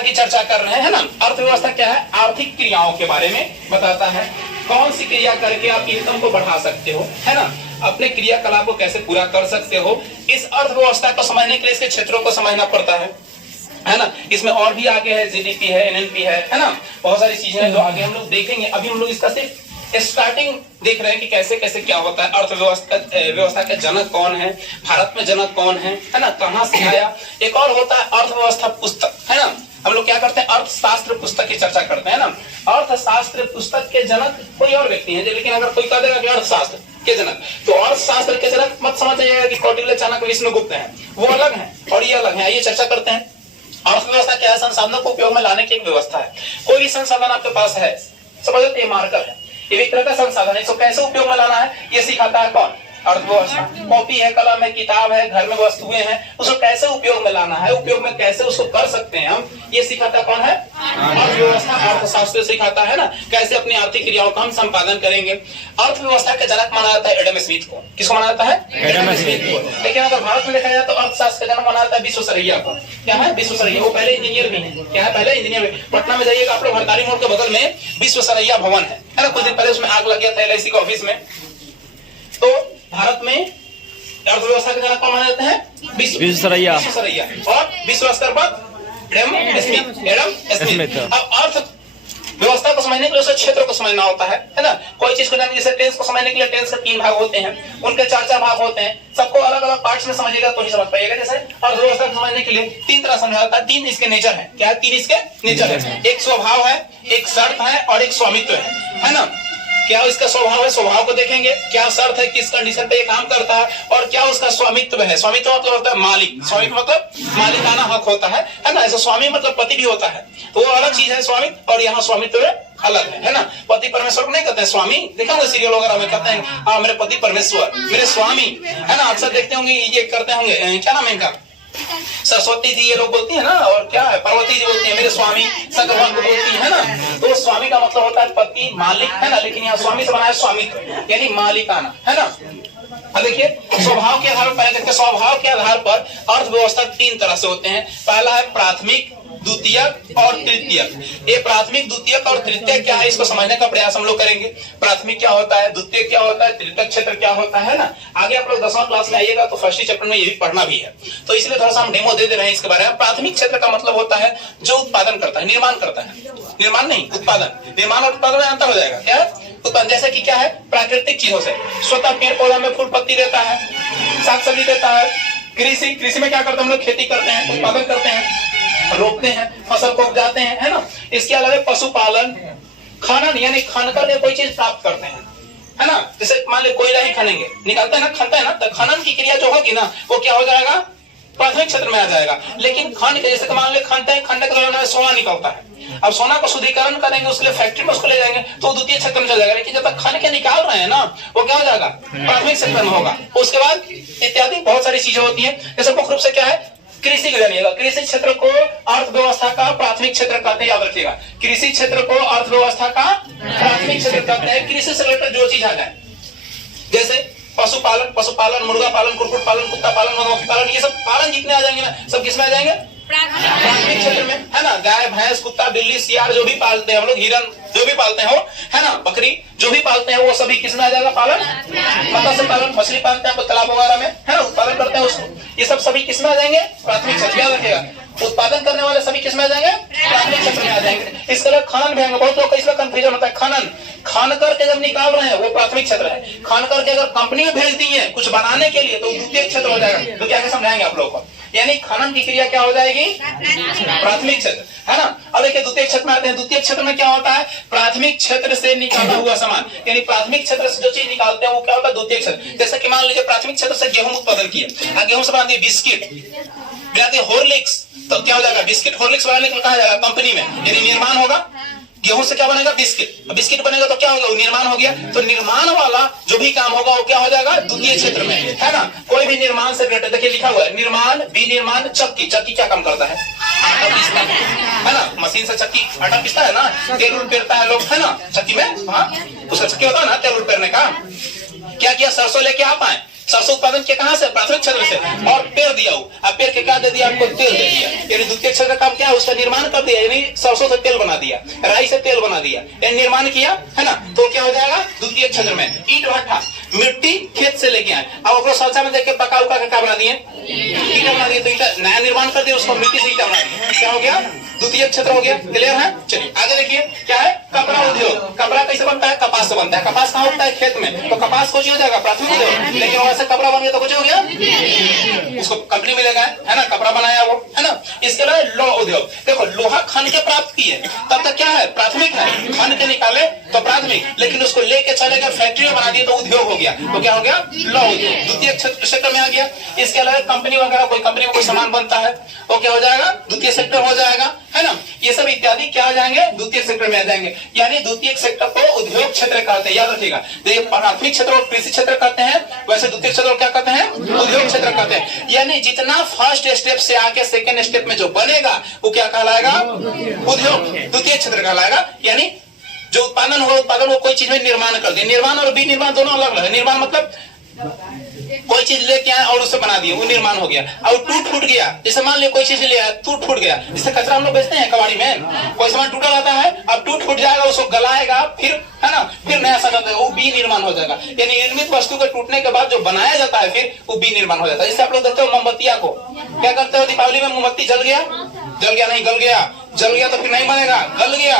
की चर्चा कर रहे हैं ना। अर्थव्यवस्था क्या है? आर्थिक क्रियाओं के बारे में बताता है। कौन सी क्रिया करके आप इनकम को बढ़ा सकते हो, है ना, अपने क्रियाकलाप को कैसे पूरा कर सकते हो। इस अर्थव्यवस्था को समझने के लिए इसके क्षेत्रों को समझना पड़ता है ना। इसमें और भी आगे है, जीडीपी है, एनएनपी है ना, बहुत सारी चीजें हैं जो आगे हम लोग देखेंगे। अभी हम लोग इसका सिर्फ स्टार्टिंग देख रहे हैं कि कैसे कैसे क्या होता है। अर्थव्यवस्था के जनक कौन है, भारत में जनक कौन है ना, कहां से आया। एक और होता है अर्थव्यवस्था पुस्तक, है ना। हम लोग क्या करते हैं, अर्थशास्त्र पुस्तक की चर्चा करते हैं ना। अर्थशास्त्र पुस्तक के जनक कोई और व्यक्ति है, लेकिन अगर कोई कह देगा कि अर्थशास्त्र के जनक, तो अर्थशास्त्र के जनक मत समझ जाइएगा कि कौटिल्य, चाणक्य, विष्णुगुप्त हैं, वो अलग हैं और ये अलग है। आइए चर्चा करते हैं। अर्थव्यवस्था क्या है? संसाधनों को उपयोग में लाने की एक व्यवस्था है। कोई भी संसाधन आपके पास है, समझ लो ये मार्कर है, ये एक तरह का संसाधन है, इसको कैसे उपयोग में लाना है ये सिखाता है कौन? अर्थव्यवस्था। कॉपी है, कलम है, किताब है, घर में वस्तुएं हैं, उसको कैसे उपयोग में लाना है, उपयोग में कैसे उसको कर सकते हैं हम, ये सिखाता कौन है? अर्थव्यवस्था। अर्थशास्त्र सिखाता है ना, कैसे अपनी आर्थिक क्रियाओं का हम संपादन करेंगे। अर्थव्यवस्था के जनक माना जाता है एडम स्मिथ को। किसको माना जाता है? एडम स्मिथ को। लेकिन अगर भारत में देखा जाए तो अर्थशास्त्र का जनक माना जाता है विश्वेश्वरैया को। क्या है? विश्वेश्वरैया। वो पहले इंजीनियर भी है। क्या है? पहले इंजीनियर भी। पटना में जाइएगा आप लोग, हरदारी मोड़ के बगल में विश्वेश्वरैया भवन है ना। कुछ दिन पहले उसमें आग लग गया था एलआईसी के ऑफिस में। तो भारत में अर्थव्यवस्था के जनक कौन माने जाते हैं? विश्वेश्वरैया। और विश्व स्तर पर एडम स्मिथ। अब अर्थव्यवस्था को समझने के लिए उसके क्षेत्र को समझना होता है ना। कोई चीज को जानने, जैसे टेंस को समझने के लिए टेंस के 3 भाग होते हैं, उनके 4 भाग होते हैं, सबको अलग अलग पार्ट्स में समझिएगा तो ही समझ पाइएगा। जैसे अर्थव्यवस्था को समझने के लिए 3 तरह समझा जाता है। 3 इसके नेचर है। क्या है? 3 इसके नेचर है। एक स्वभाव है, एक शर्त है और एक स्वामित्व है ना। क्या इसका स्वभाव है? स्वभाव को देखेंगे। क्या शर्त है, किस कंडीशन पे ये काम करता है, और क्या उसका स्वामित्व है। स्वामित्व मतलब होता है मालिक। स्वामित्व मतलब मालिकाना हक होता है ना। ऐसा स्वामी मतलब पति भी होता है, तो वो अलग चीज है स्वामित्व, और यहाँ स्वामित्व अलग है ना। पति परमेश्वर को नहीं कहते हैं स्वामी। देखा होंगे सीरियल वगैरह में कहते हैं, हाँ मेरे पति परमेश्वर, मेरे स्वामी, है ना। अक्सर देखते होंगे ये करते होंगे, क्या नाम है इनका, सरस्वती जी ये लोग बोलती है ना, और क्या है, पार्वती जी बोलती है मेरे स्वामी, शंकर भगवान को बोलती है ना। तो स्वामी का मतलब होता है पति, मालिक, है ना। लेकिन यहाँ स्वामी से बनाया स्वामित्व, यानी मालिकाना, है ना। अब देखिए स्वभाव के आधार पर, स्वभाव के आधार पर अर्थव्यवस्था 3 तरह से होते हैं। पहला है प्राथमिक, द्वितीयक और तृतीयक। ये प्राथमिक, द्वितीयक और तृतीयक क्या है, इसको समझने का प्रयास हम लोग करेंगे। प्राथमिक क्या होता है, द्वितीयक क्या होता है, तृतीयक क्षेत्र क्या होता है ना। आगे आप लोग 10वां क्लास में आइएगा तो फर्स्ट चैप्टर में ये भी पढ़ना भी है, तो इसलिए थोड़ा सा हम डेमो दे रहे हैं इसके बारे में। प्राथमिक क्षेत्र का मतलब होता है जो उत्पादन करता है, निर्माण करता है। निर्माण नहीं, उत्पादन। निर्माण और उत्पादन में अंतर हो जाएगा। क्या है? उत्पादन जैसे कि क्या है, प्राकृतिक चीजों से स्वतः पेड़ पौधा में फूल पत्ती देता है, साग सब्जी देता है। कृषि में क्या करते हैं हम लोग, खेती करते हैं, उत्पादन करते हैं, रोपते हैं, फसल को उपजाते हैं, है ना। इसके अलावा पशुपालन, खनन, यानी खन करके कोई चीज प्राप्त करते हैं, है ना। जैसे मान लो कोयला ही खनेंगे, निकालते हैं ना, खनते हैं ना, तो खनन की क्रिया जो होगी ना वो क्या हो जाएगा, प्राथमिक क्षेत्र में आ जाएगा। लेकिन खन के जैसे मान लो खनते हैं, खनने के दौरान सोना निकलता है। अब सोना को शुद्धिकरण करेंगे, उसके लिए फैक्ट्री में उसको ले जाएंगे तो द्वितीय क्षेत्र में चल जाएगा। लेकिन जब तक खन के निकाल रहे हैं ना वो क्या हो जाएगा, प्राथमिक क्षेत्र में होगा। उसके बाद इत्यादि बहुत सारी चीजें होती है। जैसे मुख्य रूप से क्या है, कृषि को जानिएगा। कृषि क्षेत्र को अर्थव्यवस्था का प्राथमिक क्षेत्र कहते हैं, याद रखिएगा। कृषि क्षेत्र को अर्थव्यवस्था का प्राथमिक क्षेत्र कहते हैं। कृषि से रिलेटेड जो चीज आ जाए, जैसे पशुपालन, मुर्गा पालन, कुक्कुट पालन, कुत्ता पालन, मधुमक्खी पालन, ये सब पालन जितने आ जाएंगे ना, सब किसमें आ जाएंगे, प्राथमिक क्षेत्र में, है ना। गाय, भैंस, कुत्ता, बिल्ली, सियार जो भी पालते हैं हम लोग, हिरन जो भी पालते हैं वो, है ना, बकरी जो भी पालते हैं वो सभी किसमें आ जाएगा, पालन। मत्स्य पालन, मछली पालते हैं तालाब वगैरह में, है ना, उत्पादन करते हैं उसको, ये सब सभी किसमें आ जाएंगे, प्राथमिक क्षेत्र। याद रखिएगा, उत्पादन करने वाले सभी किसमें आ जाएंगे, प्राथमिक क्षेत्र में आ जाएंगे। इसके लिए खनन भी आएंगे। बहुत लोग का इसमें कंफ्यूजन होता है। खनन, खान करके जब निकाल रहे हैं वो प्राथमिक क्षेत्र है। खान करके अगर कंपनी में भेज दी है कुछ बनाने के लिए तो द्वितीय क्षेत्र हो जाएगा। तो क्या समझाएंगे आप लोगों को, यानी खनन की क्रिया क्या हो जाएगी, प्राथमिक क्षेत्र, है ना। अब देखिए द्वितीय क्षेत्र में आते हैं। द्वितीय क्षेत्र में क्या होता है, प्राथमिक क्षेत्र से निकाला हुआ सामान, यानी प्राथमिक क्षेत्र से जो चीज निकालते हैं वो क्या होता है, द्वितीय क्षेत्र। जैसे कि मान लीजिए प्राथमिक क्षेत्र से गेहूं उत्पादन किए, गेहूं से बना दिए बिस्किट, हॉर्लिक्स, तो क्या हो जाएगा, बिस्किट हॉर्लिक्स बनाने को कहा जाएगा कंपनी में, यानी निर्माण होगा। गेहूं से क्या बनेगा, बिस्किट। बिस्किट बनेगा तो क्या होगा, निर्माण हो गया। तो निर्माण वाला जो भी काम होगा वो क्या हो जाएगा, द्वितीय क्षेत्र में, है ना। कोई भी निर्माण से रिलेटेड, देखिए लिखा हुआ है निर्माण, विनिर्माण, चक्की। चक्की क्या काम करता है, आटा पीसता है ना। मशीन से चक्की आटा पीसता है ना, तेल पेरता है लोग, है ना, चक्की में। हाँ, उसका चक्की होता है ना तेल पेरने का। क्या किया, सरसों लेके आप आए, सरसों उत्पादन किया कहां से, प्राथमिक क्षेत्र से, और पेड़ दिया। अब पेड़ के क्या दे दिया आपको, तेल दे दिया। यानी द्वितीय क्षेत्र का काम क्या है, उसका निर्माण कर दिया, यानी सरसों से तेल बना दिया, राई से तेल बना दिया, यानी निर्माण किया, है ना। तो क्या हो जाएगा द्वितीय क्षेत्र में। ईंट भट्ठा, मिट्टी खेत से लेके आए, अब उसको सरसा में देख के पका उका के क्या बना दिए, ईटा बना दिए। तो ईटा नया निर्माण कर दिया, उसको मिट्टी से ईटा बना दिया, क्या हो गया द्वितीय क्षेत्र हो गया। क्लियर है। चलिए आगे देखिए क्या है, कपड़ा उद्योग। कपड़ा कैसे बनता है, कपास से बनता है। कपास कहाँ होता है, खेत में। तो कपास कुछ हो जाएगा प्राथमिक उद्योग, लेकिन वैसे कपड़ा बन गया तो कुछ हो गया, उसको कंपनी मिलेगा, है ना, कपड़ा बनाया वो, है ना। इसके अलावा लोह उद्योग, देखो लोहा खन के प्राप्त किए तब तक क्या है, प्राथमिक है, खन के निकाले तो प्राथमिक, लेकिन उसको लेके चले गए फैक्ट्री में बना दिए तो उद्योग हो गया, तो क्या हो गया लोह उद्योग, द्वितीय क्षेत्र में आ गया। इसके अलावा कंपनी वगैरह, कोई कंपनी में कोई सामान बनता है वो क्या हो जाएगा, द्वितीय सेक्टर हो जाएगा, है ना। ये सब इत्यादि क्या हो जाएंगे, द्वितीय सेक्टर में आ जाएंगे। यानी द्वितीय सेक्टर को उद्योग क्षेत्र कहते हैं, याद रखिएगा। प्राथमिक क्षेत्र और कृषि क्षेत्र कहते हैं, वैसे द्वितीय क्षेत्र क्या कहते हैं, उद्योग क्षेत्र कहते हैं। यानी जितना फर्स्ट स्टेप से आके सेकेंड स्टेप में जो बनेगा वो क्या कहलाएगा, उद्योग, द्वितीय क्षेत्र कहलाएगा। यानी जो उत्पादन हो, उत्पादन को कोई चीज में निर्माण कर दे। निर्माण और विनिर्माण दोनों अलग अलग है। निर्माण मतलब कोई चीज लेके आए और उसे बना दिए, वो निर्माण हो गया। और टूट फूट गया, जैसे मान लिया कोई चीज ले आया, टूट फूट गया, इससे कचरा हम लोग बेचते हैं कबाड़ी में, कोई सामान टूटा रहता है, अब टूट फूट जाएगा, उसको गलाएगा, फिर है ना, फिर नया सामान वो विनिर्माण हो जाएगा। यानी निर्मित वस्तु के टूटने के बाद जो बनाया जाता है फिर वो विनिर्माण हो जाता है। जैसे आप लोग देखते हो मोमबत्तियां को क्या करते हो, दीपावली में मोमबत्ती जल गया नहीं, गल गया तो फिर नहीं बनेगा, गल गया,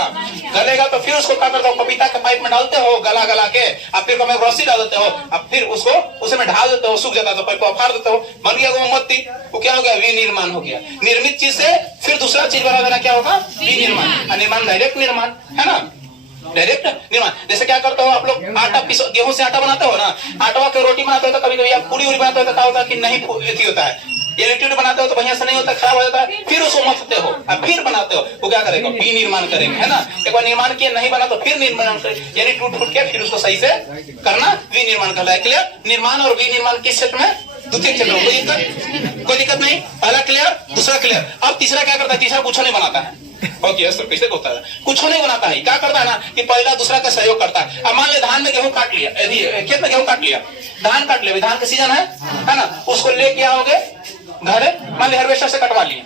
गलेगा तो फिर उसको क्या करते हो, पपीता के पाइप में डालते हो, गला के, अब फिर कभी रस्सी डाल देते हो, अब फिर उसको उसे में ढाल देते हो, सूख जाता है तो पाइप को फाड़ देते हो, बन गया मोमबत्ती। वो क्या हो गया, विनिर्माण हो गया। निर्मित चीज से फिर दूसरा चीज बना देना क्या होगा, विनिर्माण। निर्माण डायरेक्ट निर्माण, है ना, डायरेक्ट निर्माण। जैसे क्या करते हो आप लोग, आटा पीसो, गेहूं से आटा बनाते हो ना, आटा की रोटी बनाते हो तो कभी कभी आप पूरी बनाते हो तो क्या होता है कि नहीं होता है, ये लिक्विड बनाते हो तो बढ़िया से नहीं होता, खराब हो जाता है, फिर उसको मथते हो, अब फिर बनाते हो, वो क्या करेगा, विनिर्माण करेंगे, है ना। एक बार निर्माण किया नहीं बना तो फिर निर्माण करेंगे, यानी टूट फूट के फिर उसको सही से करना विनिर्माण कहलाएगा। क्लियर। निर्माण और विनिर्माण किस क्षेत्र में, द्वितीय क्षेत्र में। कोई दिक्कत नहीं, पहला क्लियर, दूसरा क्लियर। अब तीसरा क्या करता है, तीसरा कुछ नहीं बनाता है। ओके सर, कैसे होता है, कुछ नहीं बनाता है, क्या करता है ना कि पहला दूसरा का सहयोग करता है। अब मान ले धान में गेहूं काट लिया, खेत में गेहूं काट लिया, धान काट लिया, धान का सीजन है ना, उसको लेके आओगे घर, मान ली हार्वेस्टर से कटवा लिया,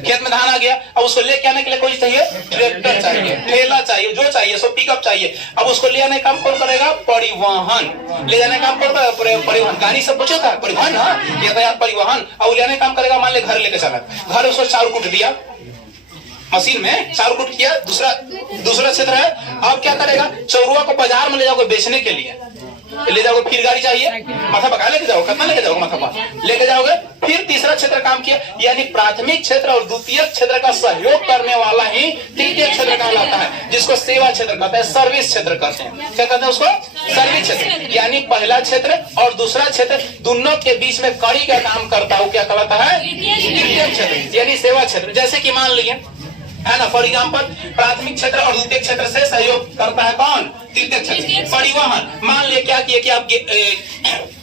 खेत में धान आ गया, अब उसको लेके आने के लिए कोई चाहिए, ट्रैक्टर चाहिए, ठेला चाहिए, जो चाहिए सो पिकअप चाहिए। अब उसको ले आने का काम कौन करेगा, परिवहन। ले जाने का काम कौन करेगा, परिवहन। गाड़ी सब कुछ होता है, परिवहन, यातायात परिवहन। अब ले आने का काम करेगा, मान ले घर लेके चला, घर उसको चाउर कूट दिया, मशीन में चाउर कूट किया, दूसरा क्षेत्र है। अब क्या करेगा, चौरुआ को बाजार में ले जाओगे बेचने के लिए, ले जाओगे, फिर गाड़ी चाहिए, माथा पका लेके जाओगे, कितना लेके जाओगे, माथा पका लेके जाओगे। फिर तीसरा क्षेत्र काम किया, यानी प्राथमिक क्षेत्र और द्वितीय क्षेत्र का सहयोग करने वाला ही तृतीय क्षेत्र कहलाता है, जिसको सेवा क्षेत्र कहते हैं, सर्विस क्षेत्र कहते हैं। क्या कहते हैं उसको, सर्विस क्षेत्र। यानी पहला क्षेत्र और दूसरा क्षेत्र दोनों के बीच में कड़ी का काम करता है, क्या कहलाता है, तृतीय क्षेत्र, यानी सेवा क्षेत्र। जैसे कि मान लीजिए, है ना, फॉर एग्जाम्पल प्राथमिक क्षेत्र और द्वितीय क्षेत्र से सहयोग करता है कौन, तृतीय क्षेत्र। परिवहन, मान लिया क्या किया कि आप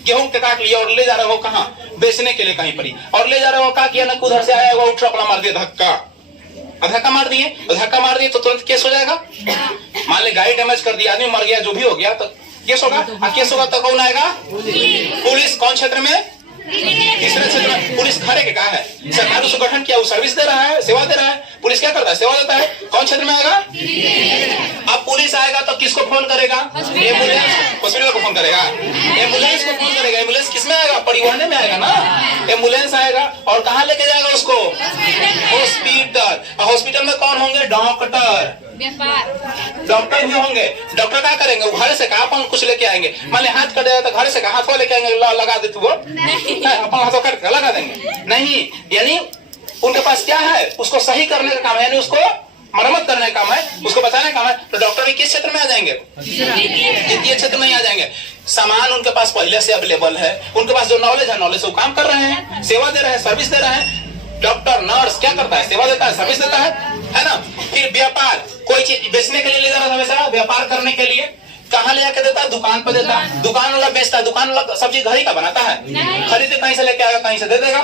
गेहूं के काट लिया और ले जा रहे हो कहाँ, बेचने के लिए कहीं पर, और ले जा रहे हो, क्या किया ना, उधर से आया हुआ ट्रक मार दिया, धक्का मार दिए तो तुरंत केस हो जाएगा। मान ले गाड़ी डैमेज कर दिया, आदमी मर गया, जो भी हो गया तो केस होगा। केस होगा तो कौन आएगा, पुलिस। कौन क्षेत्र में, तीसरे क्षेत्र में। पुलिस खड़े के क्या है, सरकार उसको गठन किया, वो सर्विस दे रहा है, सेवा दे रहा है। पुलिस क्या करता है, सेवा देता है। कौन क्षेत्र में आएगा, अब पुलिस आएगा तो किसको फोन करेगा, एम्बुलेंस, हॉस्पिटल को फोन करेगा, एम्बुलेंस को फोन करेगा। एम्बुलेंस किसमें आएगा, परिवहन में आएगा ना, एम्बुलेंस आएगा और कहाँ लेके जाएगा उसको, हॉस्पिटल। हॉस्पिटल में कौन होंगे, डॉक्टर भी होंगे। डॉक्टर क्या करेंगे, वो घर से कहा अपन कुछ लेके आएंगे, मान हाथ कट जाए तो घर से कहा हाथों लेके आएंगे, लगा देते वो अपन हाथों कट लगा देंगे, नहीं। यानी उनके पास क्या है, उसको सही करने का काम है, यानी उसको मरम्मत करने का काम है, उसको बचाने का काम है। तो डॉक्टर भी किस क्षेत्र में आ जाएंगे, द्वितीय क्षेत्र में आ जाएंगे। सामान उनके पास पहले से अवेलेबल है, उनके पास जो नॉलेज है, नॉलेज से वो काम कर रहे हैं, सेवा दे रहे हैं, सर्विस दे रहे हैं। डॉक्टर नर्स क्या करता है, सेवा देता है, सर्विस देता है ना। फिर व्यापार, कोई चीज बेचने के लिए ले जा रहा है, हमेशा व्यापार करने के लिए कहाँ ले जाके देता है, दुकान पर देता है। दुकान वाला बेचता है, दुकान वाला सब चीज घर ही का बनाता है, खरीदे कहीं से लेके आएगा, कहीं से दे देगा।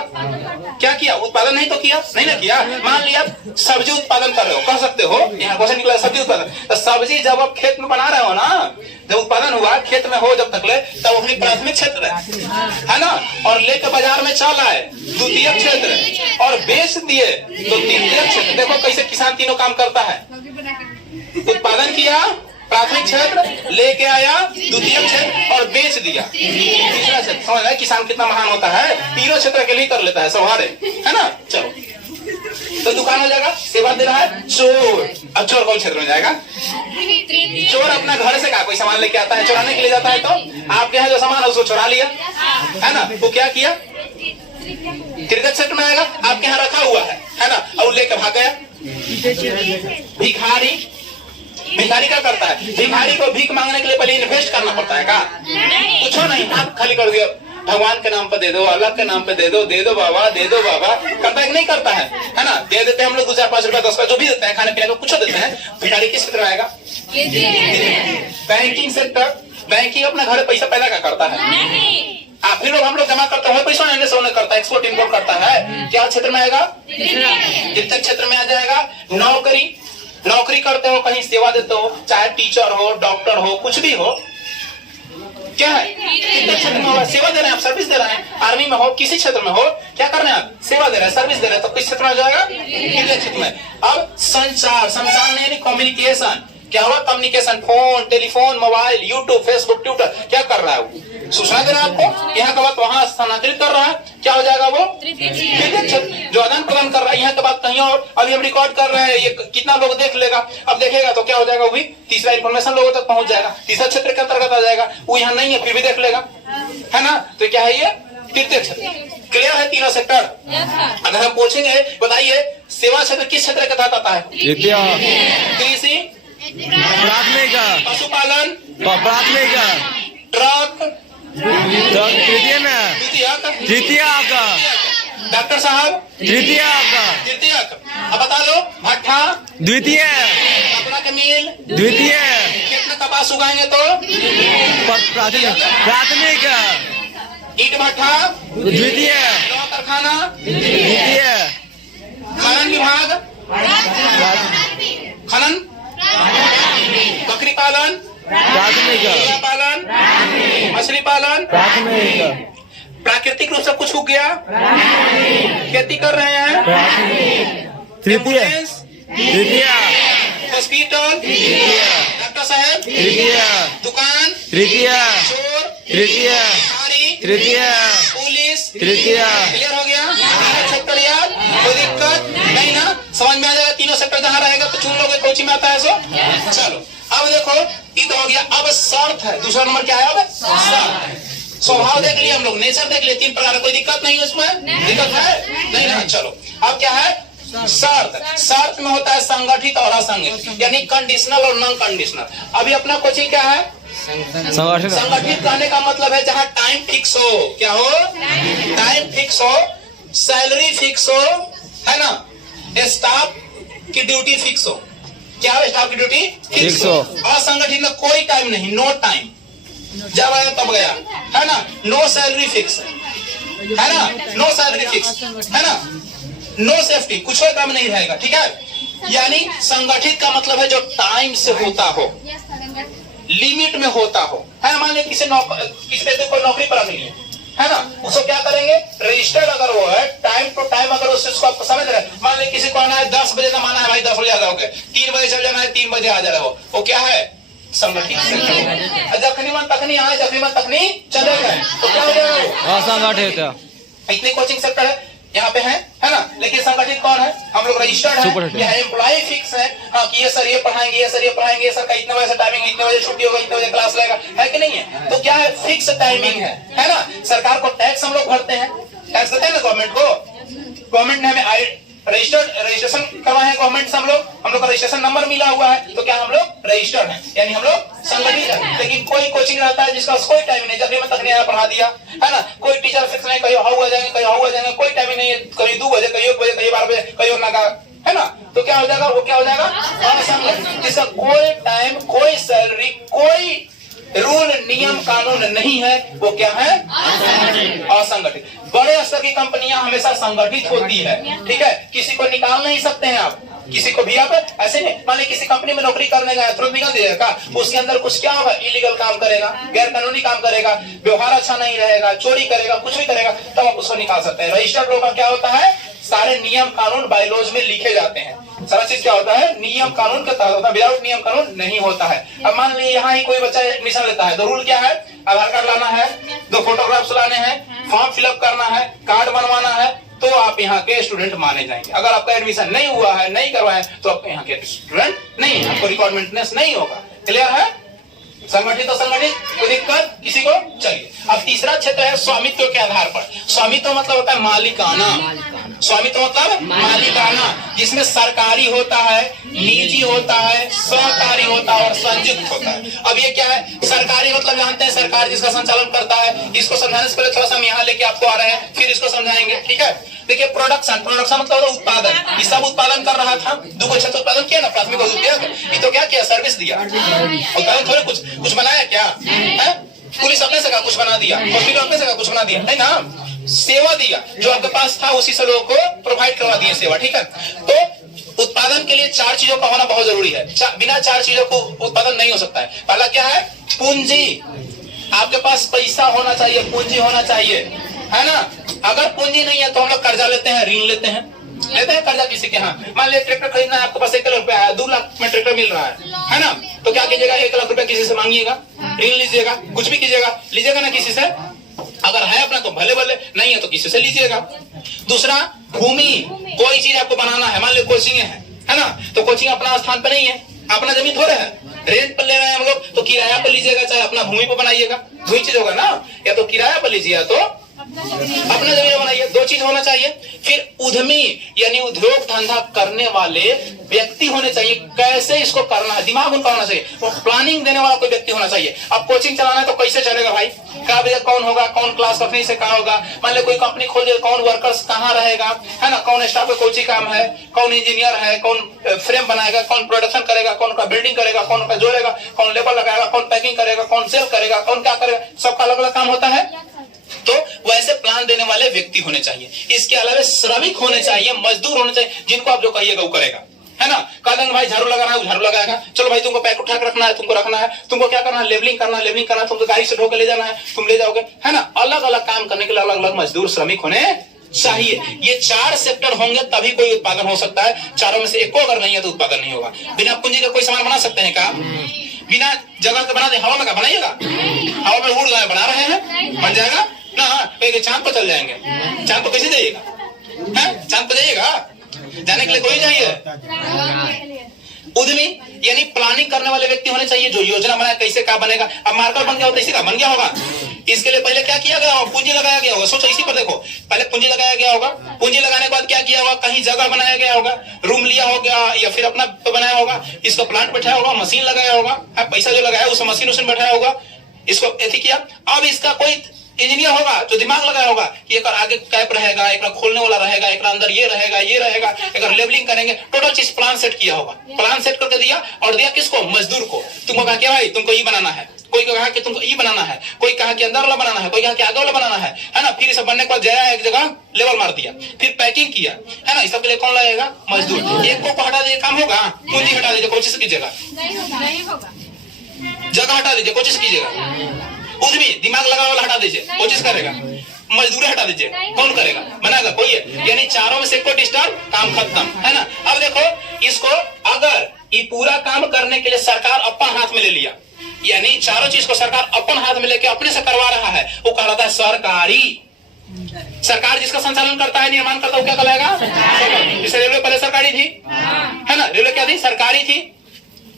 क्या किया? उत्पादन नहीं तो किया, नहीं ना किया। मान लिया सब्जी उत्पादन कर रहे हो, कह सकते हो, यहाँ क्वेश्चन निकला सब्जी उत्पादन। तो सब्जी जब आप खेत में बना रहे हो ना, जब उत्पादन हुआ खेत में हो जब तक ले, तब अपनी प्राथमिक क्षेत्र है ना, और लेकर बाजार में चल आए द्वितीय क्षेत्र, और बेच दिए तो तृतीय क्षेत्र। देखो कैसे किसान तीनों काम करता है, उत्पादन किया प्राथमिक क्षेत्र, लेके आया द्वितीय क्षेत्र और बेच दिया तीसरा क्षेत्र। समझ रहे किसान कितना महान होता है, तीनों क्षेत्र के लिए कर लेता है, सवारे है ना। चलो तो दुकान हो जाएगा, सेवा दे रहा है चोर। अब चोर कौन क्षेत्र में जाएगा? चोर अपना घर से कोई सामान लेके आता है, चुराने के लिए जाता है, तो आपके यहाँ जो सामान है उसको चुरा लिया है ना, वो क्या किया? तृतीय क्षेत्र में आएगा, आपके यहाँ रखा हुआ है ना, और लेकर भाग गया। भिखारी, भिखारी क्या करता है? भिखारी को भीख मांगने के लिए पहले इन्वेस्ट करना पड़ता है का? कुछ नहीं, हाथ खाली कर दिया, भगवान के नाम पे दे दो, अल्लाह के नाम पे दे दो बाबा, दे दो बाबा। करता है कि नहीं करता है ना? दे देते हैं हम लोग 2 4 5 रुपया 10 रुपया जो भी देते हैं, खाने पीने को कुछ देते हैं। भिखारी किस क्षेत्र में आएगा? Banking sector. बैंकिंग अपना घर पैसा पैदा क्या करता है? आप ही लोग हम लोग जमा करते हैं पैसा, एनएस ओनएस करता है, एक्सपोर्ट इंपोर्ट करता है। क्या क्षेत्र में आएगा? तृतीय क्षेत्र में आ जाएगा। नौकरी, नौकरी करते हो, कहीं सेवा देते हो, चाहे टीचर हो, डॉक्टर हो, कुछ भी हो, क्या है? क्षेत्र में सेवा दे रहे हैं आप, सर्विस दे रहे हैं। आर्मी में हो, किसी क्षेत्र में हो, क्या कर रहे हैं आप? सेवा दे रहे हैं, सर्विस दे रहे हैं, तो किस क्षेत्र में आ जाएगा? तृतीय क्षेत्र में। अब संचार, संचार नहीं यानी कम्युनिकेशन। क्या हुआ? Communication, phone, telephone, mobile, YouTube, Facebook, Twitter, क्या कर रहा है वो? सूचना दे रहा है आपको, यहाँ के बाद वहां स्थानांतरित कर रहा है, क्या हो जाएगा वो? तृतीय क्षेत्र। जो आदान प्रदान कर रहा है यहाँ के बाद कहीं और, अभी हम रिकॉर्ड कर रहे हैं, ये कितना लोग देख लेगा, अब देखेगा तो क्या हो जाएगा? वो भी तीसरा इन्फॉर्मेशन लोगों तक पहुंच जाएगा, तीसरा क्षेत्र के अंतर्गत आ जाएगा। वो यहाँ नहीं है फिर भी देख लेगा, है ना। तो क्या है ये? तृतीय क्षेत्र। क्लियर है तीनों सेक्टर? अगर हम पूछेंगे बताइए सेवा क्षेत्र किस क्षेत्र के तहत आता है? कृषि, प्राथमिक, पशुपालन, प्राथमिक, ट्रक, तृतीय में, तृतीय का, डॉक्टर साहब तृतीय का, तृतीय। अब बता दो, भट्ठा द्वितीय, कपड़ा के मिल द्वितीय, खेत में कपास उगाएंगे तो प्राथमिक, प्राथमिक, ईट भट्ठा द्वितीय, लौह कारखाना द्वितीय, खनन विभाग, खनन, बकरी पालन, प्राथमिक, मुर्गा पालन, मछली पालन, प्राथमिक, प्राकृतिक रूप से कुछ उग गया, खेती कर रहे हैं, तृतीय, एम्बुलेंस, तृतीय, हॉस्पिटल, डॉक्टर साहब, तृतीय, दुकान, तृतीय, चोर, तृतीय, तृतीय, पुलिस, तृतीय। क्लियर हो गया? सेक्टर याद, कोई दिक्कत नहीं ना? समझ में आ जाएगा तीनों सेक्टर जहाँ रहेगा तो चुन लोगे कोची में आता है सो। चलो अब देखो ये तो हो गया। अब शर्त है, दूसरा नंबर क्या है? अब शर्त। स्वभाव देख लिया हम लोग, नेचर देख लिया, 3 प्रकार, कोई दिक्कत नहीं है उसमें? दिक्कत है नहीं ना? चलो अब क्या है? शर्त। शर्त में होता है संगठित और असंगठित, यानी कंडीशनल और नॉन कंडीशनल। अभी अपना कोचिंग क्या है? संगठित कहने का मतलब है जहाँ टाइम फिक्स हो। क्या हो? टाइम फिक्स हो, सैलरी फिक्स हो, है ना, स्टाफ की ड्यूटी फिक्स हो। क्या हो? स्टाफ की ड्यूटी फिक्स हो। असंगठित में कोई टाइम नहीं, नो टाइम, जब आया तब गया, है ना। नो सैलरी फिक्स है ना, नो सैलरी फिक्स है ना, नो सेफ्टी, कुछ कोई काम नहीं रहेगा, ठीक है। यानी संगठित का मतलब है जो टाइम से होता हो, लिमिट में होता हो, है ना। मान लीजिए किसी कोई नौकरी पर अगली है ना, उसको क्या करेंगे? रजिस्टर्ड अगर वो है, टाइम टू टाइम अगर उसको आप समझ रहे, मान लीजिए किसी को आना है 10 बजे का, माना है भाई 10 बजे आ जाओगे, 3 बजे चल जाना है, 3 बजे आ जा रहे हो, वो क्या है? संगठित। जखनी मन तखनी आए, जखनी मन तखनी चले गए, तो क्या हो जाएगा? असंगठित। इतनी कोचिंग सेक्टर है यहाँ पे है ना। लेकिन संगठित कौन है? हम लोग रजिस्टर्ड है, यहाँ एम्प्लॉय फिक्स है, हाँ कि ये सर ये पढ़ाएंगे, ये सर ये पढ़ाएंगे, ये सर का इतने बजे से टाइमिंग, इतने बजे छुट्टी होगा, इतने बजे क्लास लगेगा, है कि नहीं है? तो क्या है? फिक्स टाइमिंग है ना। सरकार को टैक्स हम लोग भरते हैं, टैक्स देते हैं ना गवर्नमेंट को। गवर्नमेंट ने हमें रजिस्ट्रेशन करवाए हैं गवर्नमेंट से, हम लोग का रजिस्ट्रेशन नंबर मिला हुआ है, तो क्या हम लोग रजिस्टर्ड हैं, यानी हम लोग संगठित है। लेकिन कोई कोचिंग रहता है जिसका कोई टाइम नहीं, जब तक नहीं आया पढ़ा दिया, है ना। कोई टीचर फिक्स नहीं, कहीं हाउ आ जाएंगे, कहीं हाउ आ जाएंगे, कोई टाइम नहीं है, कहीं 2 बजे, कहीं 1 बजे, कहीं 12 बजे, कहीं और ना, है ना। तो क्या हो जाएगा? वो क्या हो जाएगा? असंगठित, जिसका कोई टाइम, कोई सैलरी, कोई रूल नियम कानून नहीं है वो क्या है? असंगठित। बड़े स्तर की कंपनियां हमेशा संगठित होती है, ठीक है, किसी को निकाल नहीं सकते हैं आप, किसी को भी आप ऐसे नहीं, मान लीजिए किसी कंपनी में नौकरी करने गए तुरंत निकाल दीजिएगा, उसके अंदर कुछ क्या होगा, इलीगल काम करेगा, गैर कानूनी काम करेगा, व्यवहार अच्छा नहीं रहेगा, चोरी करेगा, कुछ भी करेगा, तब आप उसको निकाल सकते हैं। रजिस्टर्ड लोग का क्या होता है, सारे नियम कानून बायलॉज में लिखे जाते हैं, सारा चीज क्या होता है, नियम कानून के तहत होता है, विदाउट नियम कानून नहीं होता है। अब मान लीजिए यहाँ ही कोई बच्चा एडमिशन लेता है, तो रूल क्या है, आधार कार्ड लाना है, 2 फोटोग्राफ्स लाने हैं, फॉर्म फिलअप करना है, कार्ड बनवाना है, तो आप यहाँ के स्टूडेंट माने जाएंगे। अगर आपका एडमिशन नहीं हुआ है, नहीं करवाए, तो आप यहाँ के स्टूडेंट नहीं, आपको रिकॉर्ड मेंटेनेंस नहीं होगा। क्लियर है? संगठित और संगठित कोई दिक्कत किसी को? चलिए, अब तीसरा क्षेत्र है स्वामित्व के आधार पर। स्वामित्व मतलब होता है मालिकाना, स्वामित्व मतलब मालिकाना, जिसमें सरकारी होता है, निजी होता है, सहकारी होता है और संयुक्त होता है। अब ये क्या है, सरकारी मतलब जानते हैं, सरकार जिसका संचालन करता है। इसको समझाने से पहले थोड़ा सा हम यहाँ लेके आपको आ रहे हैं, फिर इसको समझाएंगे, ठीक है। देखिए प्रोडक्शन, प्रोडक्शन मतलब उत्पादन, ये सब उत्पादन कर रहा था, 2 क्षेत्र उत्पादन किया ना, प्राथमिक और द्वितीयक, ये तो क्या किया, सर्विस दिया, उत्पादन थोड़े कुछ बनाया क्या है? पुलिस अपने से कुछ बना दिया, हॉस्पिटल अपने से कुछ बना दिया, नहीं ना, सेवा दिया, जो आपके पास था उसी से लोगों को प्रोवाइड करवा दिए सेवा, ठीक है। तो उत्पादन के लिए 4 चीजों का होना बहुत जरूरी है, बिना 4 चीजों को उत्पादन नहीं हो सकता है। पहला क्या है, पूंजी, आपके पास पैसा होना चाहिए, पूंजी होना चाहिए, है ना। अगर पूंजी नहीं है तो हम लोग कर्जा लेते हैं, ऋण लेते हैं कर्जा किसी के यहाँ। मान लीजिए ट्रैक्टर खरीदना है, आपके पास 1 लाख रुपया है, 2 लाख में ट्रैक्टर मिल रहा है ना, तो क्या कीजिएगा, 1 लाख रुपया किसी से मांगिएगा, ऋण लीजिएगा, कुछ भी लीजिएगा ना किसी से, अगर है अपना तो भले भले, नहीं है तो किसी से लीजिएगा। दूसरा, भूमि, कोई चीज आपको बनाना है, मान लीजिए कोचिंग है ना, तो कोचिंग अपना स्थान पर नहीं है, अपना जमीन थोड़े है, रेंट पर ले रहे हैं हम लोग, तो किराया पर लीजिएगा, चाहे अपना भूमि पर बनाइएगा, 2 चीज होगा ना, या तो किराया पर लीजिए तो अपना जमीन बनाइए, 2 चीज होना चाहिए। फिर उद्यमी यानी उद्योग धंधा करने वाले व्यक्ति होने चाहिए, कैसे इसको करना है, दिमाग उनका होना चाहिए, तो प्लानिंग देने वाला कोई व्यक्ति होना चाहिए। अब कोचिंग चलाना है तो कैसे चलेगा भाई, क्या बजे कौन होगा, कौन क्लास रखने से कहाँ होगा, मान लो कोई कंपनी खोल दिया, कौन वर्कर्स कहाँ रहेगा, है ना, कौन स्टाफ का कोई काम है, कौन इंजीनियर है, कौन फ्रेम बनाएगा, कौन प्रोडक्शन करेगा, कौन का बिल्डिंग करेगा, कौन का जोड़ेगा, कौन लेबर लगाएगा, कौन पैकिंग करेगा, कौन सेल करेगा, कौन क्या करेगा, सबका अलग अलग काम होता है। तो वैसे प्लान देने वाले व्यक्ति होने चाहिए। इसके अलावा श्रमिक होने चाहिए, मजदूर होने चाहिए, जिनको आप जो कहिएगा वो करेगा, है ना। कह देंगे भाई झाड़ू लगाना है, वो झाड़ू लगाएगा, चलो भाई तुमको पैक उठा के रखना है, तुमको रखना है, तुमको क्या करना है, लेबलिंग करना है, तुमको गाड़ी से ढो के ले जाना है, तुम ले जाओगे, है ना। अलग अलग काम करने के लिए अलग अलग मजदूर श्रमिक होने चाहिए। ये 4 सेक्टर होंगे तभी कोई उत्पादन हो सकता है, चारों में से एक को अगर नहीं है तो उत्पादन नहीं होगा। बिना पूंजी का कोई सामान बना सकते हैं क्या? बिना जगह के बना दे, हवा में क्या बनाइएगा, हवा में उड़ गए बना रहे हैं, बन जाएगा ना, चांद पर चल जाएंगे, चांद पर कैसे जाइएगा, चांद पर जाइएगा, जाने के लिए कोई चाहिए। उद्यमी यानी प्लानिंग करने वाले व्यक्ति होने चाहिए, जो योजना बनाए कैसे क्या बनेगा। अब मार्केट बन गया होता इसी का बन गया होगा, इसके लिए पहले क्या किया गया होगा, पूंजी लगाया गया होगा। सोचो इसी पर देखो, पहले पूंजी लगाया गया होगा, पूंजी लगाने के बाद क्या किया होगा, कहीं जगह बनाया गया होगा, रूम लिया होगा या फिर अपना बनाया होगा, इसको प्लांट बैठाया होगा, मशीन लगाया होगा, पैसा जो लगाया उस मशीन उसे बैठाया होगा, इसको ऐसी किया। अब इसका कोई इंजीनियर होगा जो दिमाग लगाया होगा कि एक आगे कैप रहेगा, एक खोलने वाला रहेगा, एक अंदर ये रहेगा, एक लेबलिंग करेंगे, टोटल चीज प्लान सेट किया होगा, प्लान सेट करके दिया और दिया किसको, मजदूर को। तुमको कहा कि भाई तुमको ये बनाना है, कोई कहा कि तुमको ये बनाना है, कोई कहा कि अंदर वाला बनाना है, कोई कहा कि आगे वाला बनाना है ना। फिर सब बनने के बाद जया एक जगह लेवल मार दिया, फिर पैकिंग किया, है ना। इस सब के लिए कौन लगेगा, मजदूर। एक को हटा दीजिए काम होगा, पूंजी हटा दीजिए कोशिश कीजिएगा, जगह हटा दीजिए कोशिश कीजिएगा, उद्यमी दिमाग लगा वाला हटा दीजिए कोशिश करेगा, मजदूर हटा दीजिए कौन करेगा, बनाएगा कोई है। यानी चारों में से कोई डिस्टर्ब, काम खत्म, है ना। अब देखो इसको, अगर ये पूरा काम करने के लिए सरकार अपन हाथ में ले लिया, यानी चारों चीज को सरकार अपन हाथ में लेके अपने से करवा रहा है, वो कहलाता है सरकारी। सरकार जिसका संचालन करता है, निर्माण करता है, वो क्या कहलाएगा, जैसे रेलवे पहले सरकारी थी, है ना, रेलवे क्या थी, सरकारी थी।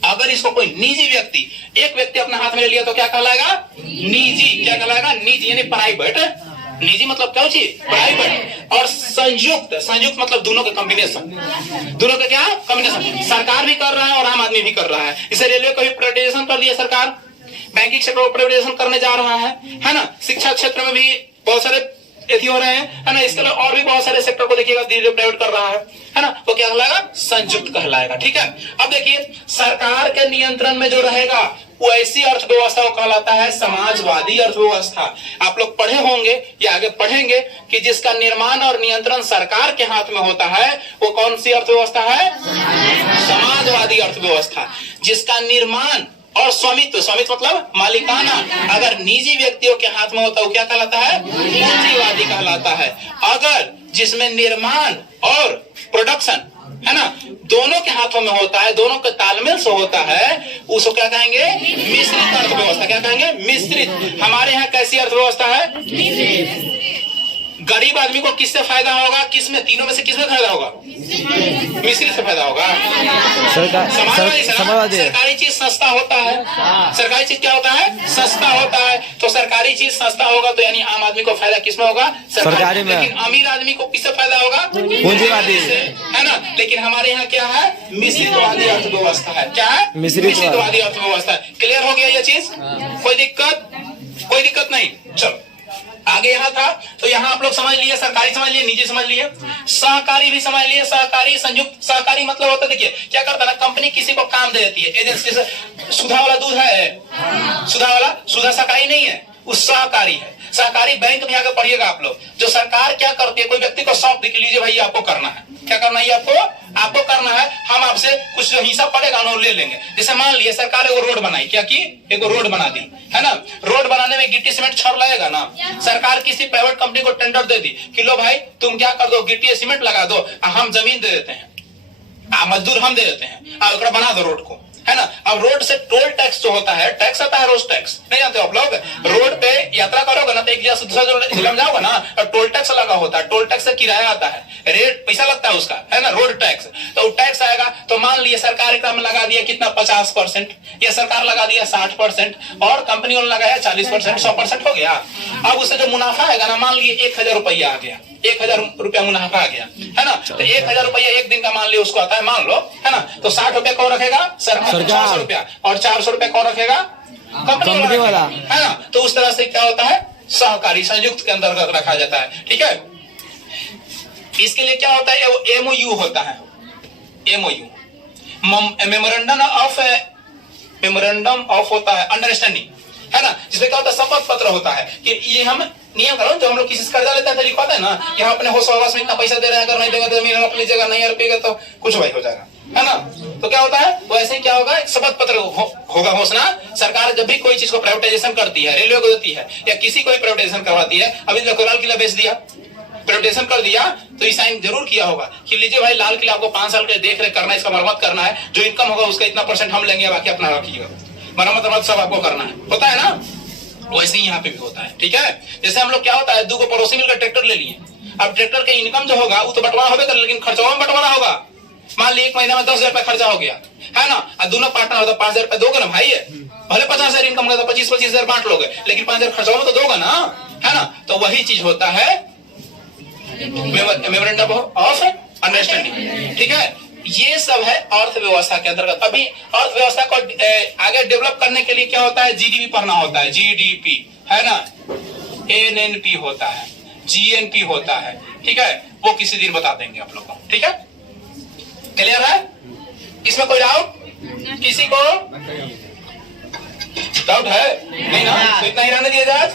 अगर इसको कोई निजी व्यक्ति, एक व्यक्ति अपने हाथ में ले लिया तो क्या कहलाएगा, निजी। क्या कहलाएगा, निजी यानी प्राइवेट। निजी मतलब क्या चीज, प्राइवेट। और संयुक्त, संयुक्त मतलब दोनों के कॉम्बिनेशन, दोनों का क्या कॉम्बिनेशन। सरकार भी कर रहा है और आम आदमी भी कर रहा है। इसे रेलवे को भी प्राइवेटाइजेशन कर दिया सरकार, बैंकिंग सेक्टर को प्राइवेटाइजेशन करने जा रहा है ना। शिक्षा क्षेत्र में भी बहुत सारे ऐसी हो रहे हैं, है ना। इसके लिए और भी बहुत सारे सेक्टर को देखिएगा धीरे प्राइवेट कर रहा है ना। तो क्या कहलाएगा, संयुक्त कहलाएगा, ठीक है। अब देखिए सरकार के नियंत्रण में जो रहेगा वैसी अर्थव्यवस्था को कहलाता है समाजवादी अर्थव्यवस्था। आप लोग पढ़े होंगे या आगे पढ़ेंगे कि जिसका निर्माण और नियंत्रण सरकार के हाथ में होता है वो कौन सी अर्थव्यवस्था है? समाजवादी अर्थव्यवस्था। जिसका निर्माण और स्वामित्व, स्वामित्व मतलब मालिकाना, अगर निजी व्यक्तियों के हाथ में होता है वो क्या कहलाता है? पूंजीवादी कहलाता है। अगर जिसमें निर्माण और प्रोडक्शन है ना दोनों के हाथों में होता है, दोनों के तालमेल से होता है, उसको क्या कहेंगे? मिश्रित अर्थव्यवस्था। क्या कहेंगे? मिश्रित। हमारे यहाँ कैसी अर्थव्यवस्था है? गरीब आदमी को किससे फायदा होगा? किसमें? तीनों में से किसमें फायदा होगा? मिश्रित से फायदा होगा। समाजवादी। सरकारी चीज सस्ता होता है। सरकारी चीज क्या होता है? सस्ता होता है। तो सरकारी चीज सस्ता होगा तो यानी आम आदमी को फायदा किसमें होगा? सरकारी में। लेकिन अमीर आदमी को किससे फायदा होगा? पूंजीवादी से, है ना। लेकिन हमारे यहाँ क्या है? मिश्रितवादी अर्थव्यवस्था है। क्या है? मिश्रितवादी अर्थव्यवस्था। क्लियर हो गया ये चीज? कोई दिक्कत? कोई दिक्कत नहीं। चलो आगे यहाँ था तो यहाँ आप लोग समझ लिए, सरकारी समझ लिए, निजी समझ लिए, सहकारी भी समझ लिए। सहकारी, संयुक्त सहकारी मतलब होता है, देखिए क्या करता है ना, कंपनी किसी को काम दे देती है, एजेंसी से। सुधा वाला दूध है, सुधा वाला, सुधा सहकारी नहीं है, वो सहकारी है। सहकारी बैंक में आगे पढ़िएगा आप लोग। जो सरकार क्या करती है, कोई व्यक्ति को सौंप दे, लीजिए भाई आपको करना है। क्या करना है? आपको करना है, हम आपसे कुछ जो हिस्सा पड़ेगा ना ले लेंगे। जैसे मान लिए सरकार एगो रोड बनाई, क्या की? एगो रोड बना दी, है ना। रोड बनाने में गिट्टी सीमेंट छड़ लगेगा ना। सरकार किसी प्राइवेट कंपनी को टेंडर दे दी कि लो भाई तुम क्या कर दो, गिट्टी सीमेंट लगा दो, हम जमीन दे देते हैं, मजदूर हम दे देते हैं, और बना दो रोड को, है ना। अब रोड से टोल टैक्स जो होता है, टैक्स आता है रोड टैक्स, नहीं जानते हो आप लोग? रोड पे यात्रा करोगे ना तो एक जगह से दूसरा जिला में जाओगे ना और टोल टैक्स लगा होता है। टोल टैक्स से किराया आता है, रेट पैसा लगता है उसका, है ना, रोड टैक्स। तो टैक्स आएगा तो मान लिया सरकार एकदम लगा दिया कितना, 50%, या सरकार लगा दिया 60%, और कंपनी ने लगाया 40%, 100% हो गया। अब उससे जो मुनाफा आएगा ना, मान लिया 1000 रुपया आ गया, 1000 रुपया मुनाफा आ गया, है ना। तो 1000 रुपया एक दिन का मान लिया उसको आता है, मान लो, है ना। तो 60 रुपया कौन रखेगा? सरकार। 400 रुपया, और 400 रुपया कौन रखेगा? कंपनी वाला, है ना। तो उस तरह से क्या होता है? सहकारी, संयुक्त के अंतर्गत रखा जाता है। ठीक है। इसके लिए क्या होता है? एमओयू होता है, एमओयू, मेमोरेंडम ऑफ होता है अंडरस्टैंडिंग, है ना। जिसमें क्या होता है? शपथ पत्र होता है कि ये हम नियम करो। तो हम लोग किसी से कर्जा लेते हैं तो लिखवाते हैं ना कि हम अपने होश हवास में इतना पैसा दे रहे हैं, अगर नहीं देगा तो जमीन अपनी जगह नहीं रुपएगा तो कुछ भाई हो जाएगा, है ना। तो क्या होता है? वैसे क्या होगा? एक शपथ पत्र होगा घोषणा। सरकार जब भी कोई चीज को प्राइवेटाइजेशन करती है, रेलवे को देती है या किसी को भी प्राइवेटाइजेशन करवाती है, अभी तो लाल किला बेच दिया, प्राइवेटाइजेशन कर दिया, तो ये साइन जरूर किया होगा कि लीजिए भाई लाल किला आपको 5 साल के देख रेख करना है, इसका मरम्मत करना है, जो इनकम होगा उसका इतना % हम लेंगे, बाकी अपना रखिएगा, मरम्मत सब आपको करना है। होता है ना। वैसे ही यहाँ पे भी होता है। ठीक है। जैसे हम लोग क्या होता है, 2 पड़ोसी मिलकर ट्रैक्टर ले लिए। अब ट्रैक्टर के इनकम जो होगा वो तो बंटवारा होगा कर, लेकिन खर्चा में बंटवारा होगा। मान ली एक महीने में 10,000 रुपया खर्चा हो गया, है ना। और दोनों पार्टनर होता 5,000 रुपया दोगे ना भाई, है भले 50,000 इनकम होगा तो 25,000 बांट लोगे, लेकिन 5,000 खर्चा में तो दोगा ना, है ना। तो वही चीज होता है मेमोरेंडम ऑफ अंडरस्टैंडिंग। ठीक है। ये सब है अर्थव्यवस्था के अंतर्गत। अभी अर्थव्यवस्था को आगे डेवलप करने के लिए क्या होता है? जीडीपी पढ़ना होता है, जीडीपी, है ना। एनएनपी होता है, जीएनपी होता है। ठीक है। वो किसी दिन बता देंगे आप लोग को। ठीक है। क्लियर है? इसमें कोई डाउट? किसी को डाउट है? नहीं ना। तो इतना ही रहने दिया जाए।